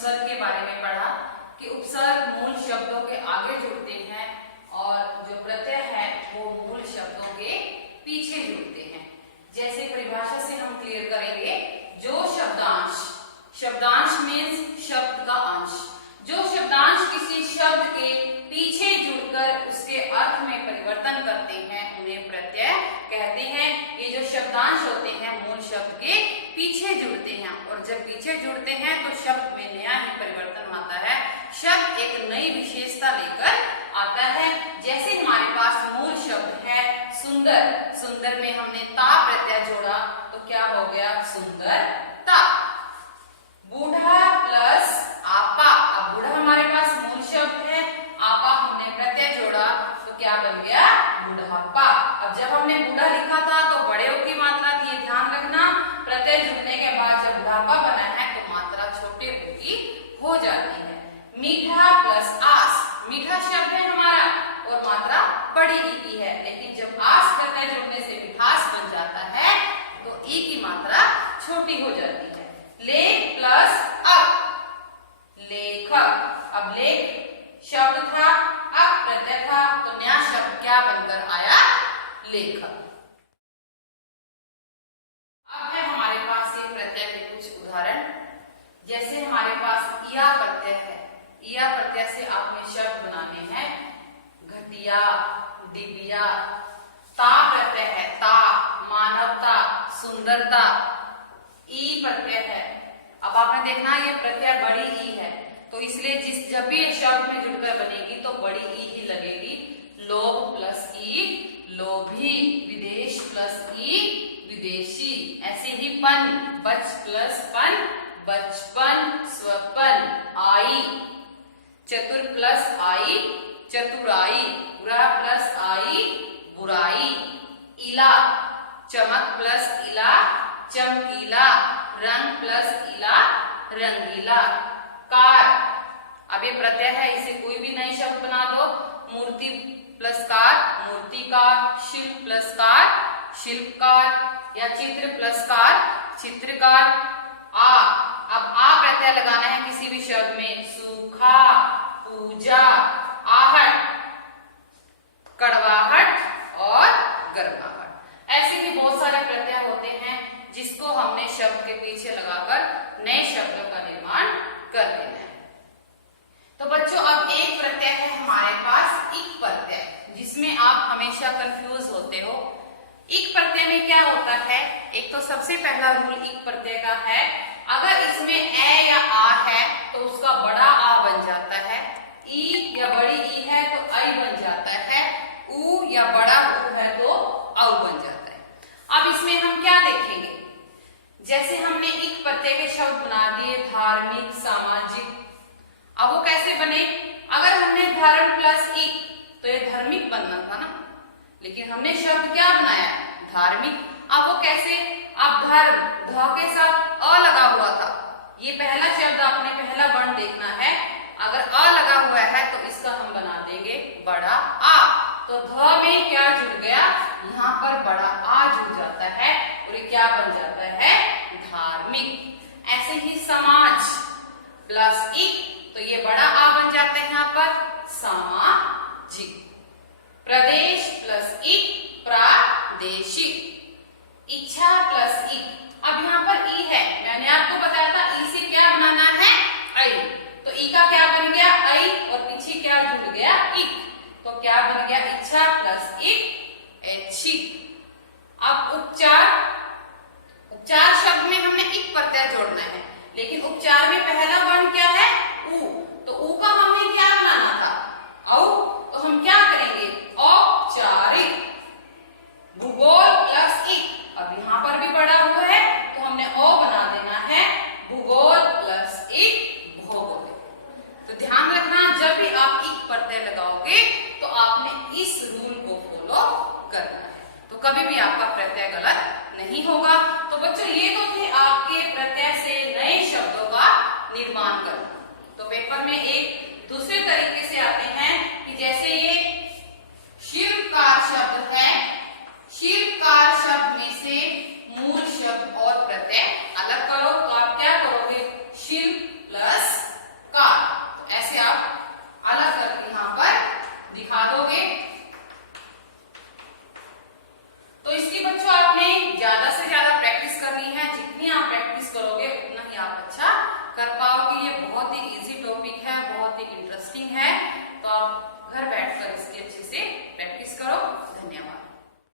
उपसर्ग के बारे में पढ़ा कि उपसर्ग मूल शब्दों के आगे जुड़ते हैं और जो प्रत्यय है वो मूल शब्दों के पीछे जुड़ते हैं। जैसे परिभाषा से हम क्लियर करेंगे, जो शब्दांश, शब्दांश मीन्स शब्द का अंश, जो शब्दांश किसी शब्द के पीछे जुड़कर उसके अर्थ में परिवर्तन करते हैं उन्हें प्रत्यय कहते हैं। ये जो शब्दांश होते हैं मूल शब्द के पीछे जुड़ते हैं और जब पीछे जुड़ते हैं तो शब्द में नया ही परिवर्तन आता है, शब्द एक नई विशेषता लेकर आता है। जैसे हमारे पास मूल शब्द है सुंदर, सुंदर में हमने ता प्रत्यय जोड़ा तो क्या हो गया, सुंदरता। बूढ़ा प्लस आपा, अब बूढ़ा हमारे पास मूल शब्द है, आपा हमने प्रत्यय जोड़ा तो क्या बन गया, बुढ़ापा। अब जब हमने बूढ़ा लिखा था तो बड़े की मात्रा थी, ध्यान रखना, प्रत्यय जुड़ने के बाद जब बुढ़ापा बना है तो मात्रा छोटे की हो जाती है। मीठा प्लस आस, मीठा शब्द है हमारा और मात्रा बड़ी ई की है, लेकिन जब आस प्रत्यय जुड़ने से मिठास बन जाता है तो ई की मात्रा छोटी हो जाती है। लेख प्लस अप, लेखक, अब लेख शब्द था, अप प्रत्यय था तो नया शब्द क्या बनकर आया, लेखक। अब है हमारे पास ये प्रत्यय के कुछ उदाहरण, जैसे हमारे पास इया प्रत्यय है, इया प्रत्यय से आपने शब्द बनाने हैं घटिया, डिबिया। ता प्रत्यय है, ता मानवता, सुंदरता। ई प्रत्यय है, अब आपने देखना ये प्रत्यय बड़ी ई है तो इसलिए जब भी ये शब्द में जुड़कर बनेगी तो बड़ी ई ही लगेगी। लोभ प्लस ई लोभी, विदेश प्लस ई विदेशी। ऐसे ही पन, बच प्लस पन बचपन, स्वपन। आई, चतुर प्लस आई चतुराई, बुरा प्लस आई बुराई। इला, चमक प्लस इला चमकीला, रंग प्लस इला रंगीला। कार, अब ये प्रत्यय है, इसे कोई भी नई शब्द बना दो। मूर्ति प्लस कार मूर्तिकार, शिल्प प्लस कार शिल्पकार, या चित्र प्लस कार चित्रकार। आ, अब आ प्रत्यय लगाना है किसी भी शब्द में, सूखा, पूजा। आहट, कड़वाहट और गर्माहट। ऐसे भी बहुत सारे प्रत्यय होते हैं जिसको हमने शब्द के पीछे लगाकर नए शब्दों का निर्माण कर देना है। तो बच्चों अब एक प्रत्यय है हमारे पास इक प्रत्यय, जिसमें आप हमेशा कंफ्यूज होते हो। इक प्रत्यय में क्या होता है, एक तो सबसे पहला रूल इक प्रत्यय का है, अगर इसमें ए या आ है तो उसका बड़ा आ बन जाता है, ई या बड़ी ई है तो आई बन जाता है, ऊ या बड़ा ऊ है तो औ बन जाता है। अब इसमें हम क्या देखेंगे, जैसे हमने इक प्रत्यय के शब्द बना दिए धार्मिक, सामाजिक। अब वो कैसे बने, अगर हमने धर्म प्लस इक तो ये धार्मिक बनना था ना, लेकिन हमने शब्द क्या बनाया, धार्मिक। अब वो कैसे, अब धर्म ध के साथ अ लगा हुआ था, ये पहला शब्द आपने पहला वर्ण देखना है, अगर अ लगा हुआ है तो इसका हम बना देंगे बड़ा आ, तो ध में क्या जुड़ गया, यहाँ पर बड़ा आ जुड़ जाता है और ये क्या बन जाता है, धार्मिक। ऐसे ही समाज प्लस इक तो ये बड़ा आ बन जाता है यहाँ पर सामाजिक। प्रदेश प्लस इक प्रादेशिक। इच्छा प्लस इक, अब यहाँ पर ई है, मैंने आपको बताया था ई से क्या बनाना है, आई, तो ई का क्या बन गया आई और पीछे क्या जुड़ गया इक, तो क्या बन गया इच्छा प्लस इक ऐच्छिक। अब उपचार, उपचार शब्द में हमने इक प्रत्यय जोड़ना है, लेकिन उपचार में पहला वर्ण क्या है, ऊ, तो ऊ का हमने क्या बनाना था, औ, तो हम क्या करेंगे औपचारिक। भूगोल प्लस इक, अब यहाँ पर भी बड़ा हुआ है तो हमने ओ बना देना है, भूगोल प्लस इक भूगोल। तो ध्यान रखना जब भी आप इक प्रत्यय लगाओगे तो आपने इस रूल को फॉलो करना है, तो कभी भी आपका प्रत्यय गलत नहीं होगा। तो बच्चों ये तो थे आपके प्रत्यय से नए शब्दों का निर्माण करना। तो पेपर में एक दूसरे तरीके से आते हैं